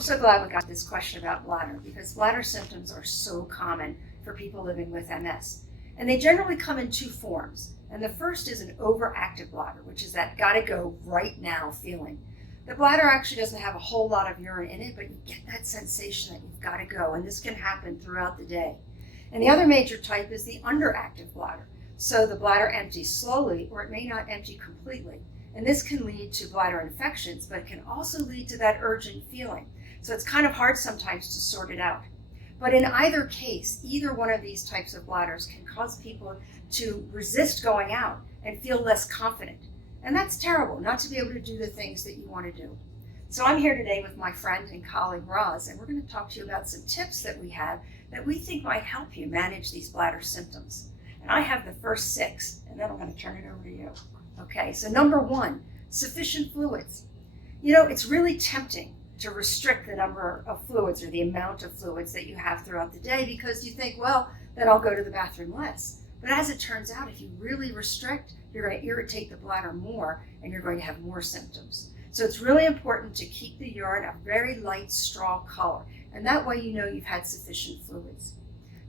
so glad we got this question about bladder because bladder symptoms are so common for people living with MS. And they generally come in two forms. And the first is an overactive bladder, which is that gotta go right now feeling. The bladder actually doesn't have a whole lot of urine in it, but you get that sensation that you've gotta go. And this can happen throughout the day. And the other major type is the underactive bladder. So the bladder empties slowly, or it may not empty completely. And this can lead to bladder infections, but it can also lead to that urgent feeling. So it's kind of hard sometimes to sort it out. But in either case, either one of these types of bladders can cause people to resist going out and feel less confident. And that's terrible, not to be able to do the things that you want to do. So I'm here today with my friend and colleague Roz, and we're going to talk to you about some tips that we have that we think might help you manage these bladder symptoms. And I have the first 6, and then I'm going to turn it over to you. Okay, so number 1, sufficient fluids. You know, it's really tempting to restrict the number of fluids or the amount of fluids that you have throughout the day because you think, well, then I'll go to the bathroom less. But as it turns out, if you really restrict, you're going to irritate the bladder more and you're going to have more symptoms. So it's really important to keep the urine a very light straw color, and that way you know you've had sufficient fluids.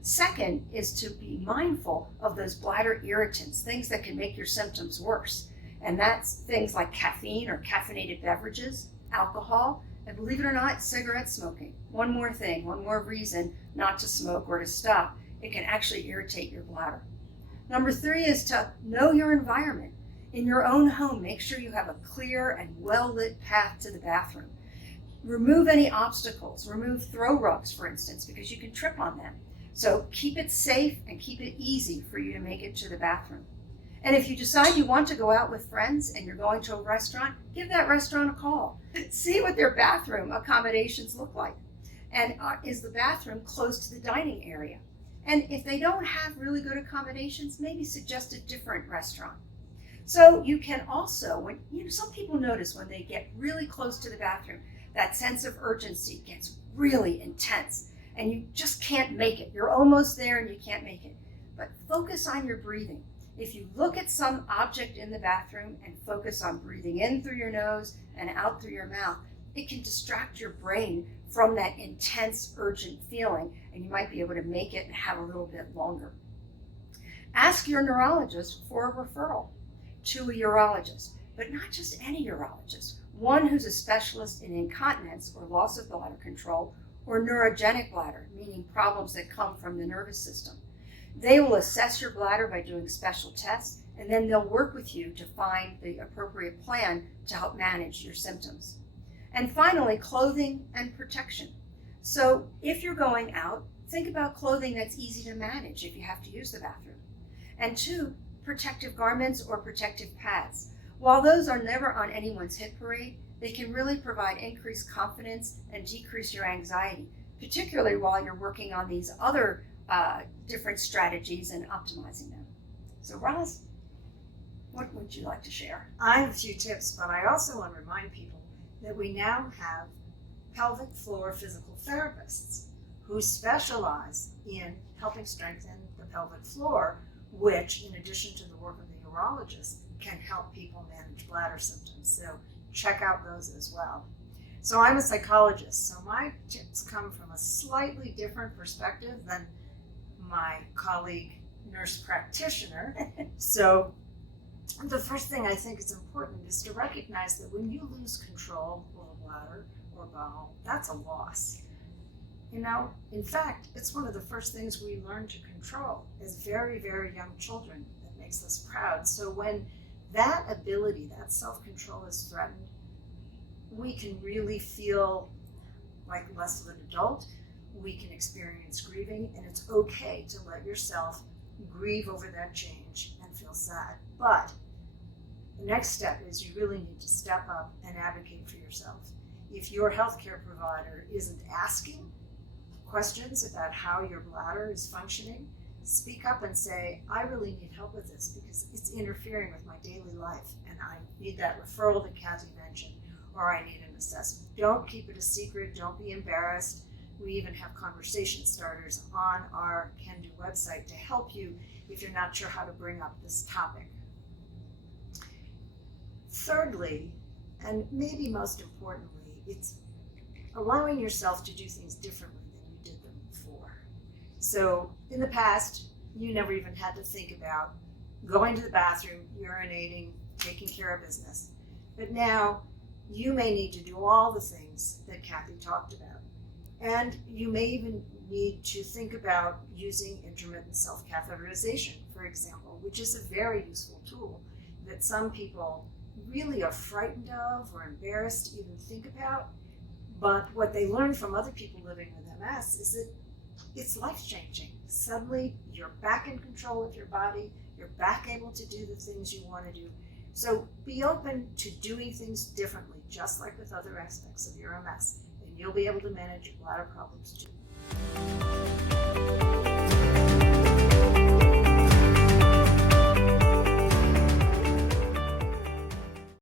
Second is to be mindful of those bladder irritants, things that can make your symptoms worse. And that's things like caffeine or caffeinated beverages, alcohol, and believe it or not, cigarette smoking. One more thing, one more reason not to smoke or to stop. It can actually irritate your bladder. Number 3 is to know your environment. In your own home, make sure you have a clear and well-lit path to the bathroom. Remove any obstacles. Remove throw rugs, for instance, because you can trip on them. So keep it safe and keep it easy for you to make it to the bathroom. And if you decide you want to go out with friends and you're going to a restaurant, give that restaurant a call. See what their bathroom accommodations look like. And is the bathroom close to the dining area? And if they don't have really good accommodations, maybe suggest a different restaurant. So you can also, some people notice when they get really close to the bathroom, that sense of urgency gets really intense and you just can't make it. You're almost there and you can't make it. But focus on your breathing. If you look at some object in the bathroom and focus on breathing in through your nose and out through your mouth, it can distract your brain from that intense, urgent feeling, and you might be able to make it and have a little bit longer. Ask your neurologist for a referral to a urologist, but not just any urologist, one who's a specialist in incontinence or loss of bladder control or neurogenic bladder, meaning problems that come from the nervous system. They will assess your bladder by doing special tests, and then they'll work with you to find the appropriate plan to help manage your symptoms. And finally, clothing and protection. So if you're going out, think about clothing that's easy to manage if you have to use the bathroom. And 2, protective garments or protective pads. While those are never on anyone's hit parade, they can really provide increased confidence and decrease your anxiety, particularly while you're working on these other different strategies and optimizing them. So Roz, what would you like to share? I have a few tips, but I also want to remind people that we now have pelvic floor physical therapists who specialize in helping strengthen the pelvic floor, which, in addition to the work of the urologist, can help people manage bladder symptoms. So check out those as well. So I'm a psychologist, so my tips come from a slightly different perspective than my colleague nurse practitioner. So the first thing I think is important is to recognize that when you lose control over bladder or bowel, that's a loss. In fact, it's one of the first things we learn to control as very, very young children that makes us proud. So when that ability, that self-control is threatened, we can really feel like less of an adult. We can experience grieving, and it's okay to let yourself grieve over that change and feel sad. But the next step is you really need to step up and advocate for yourself. If your healthcare provider isn't asking questions about how your bladder is functioning, speak up and say, I really need help with this because it's interfering with my daily life and I need that referral that Kathy mentioned, or I need an assessment. Don't keep it a secret. Don't be embarrassed. We even have conversation starters on our Can Do website to help you if you're not sure how to bring up this topic. Thirdly, and maybe most importantly, it's allowing yourself to do things differently than you did them before. So in the past, you never even had to think about going to the bathroom, urinating, taking care of business. But now you may need to do all the things that Kathy talked about. And you may even need to think about using intermittent self-catheterization, for example, which is a very useful tool that some people really are frightened of or embarrassed to even think about. But what they learn from other people living with MS is that it's life-changing. Suddenly, you're back in control of your body. You're back able to do the things you want to do. So be open to doing things differently, just like with other aspects of your MS, and you'll be able to manage your bladder problems too.